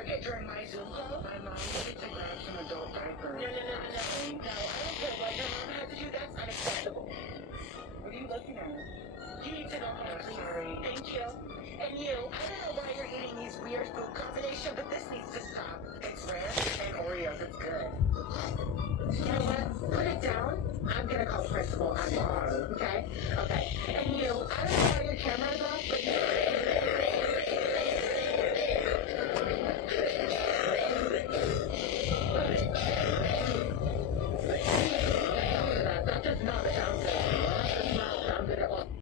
Target during my Zoom call? My mom needed to grab some adult diapers. No. No, I don't care what your mom had to do. That's unacceptable. What are you looking at? You need to go home, please. Sorry. Thank you. And you, I don't know why you're eating these weird food combinations, but this needs to stop. It's ranch and Oreos. It's good. You know what? Put it down. I'm gonna call the principal. I'm sorry. Okay? Okay. And you, I don't know why your camera is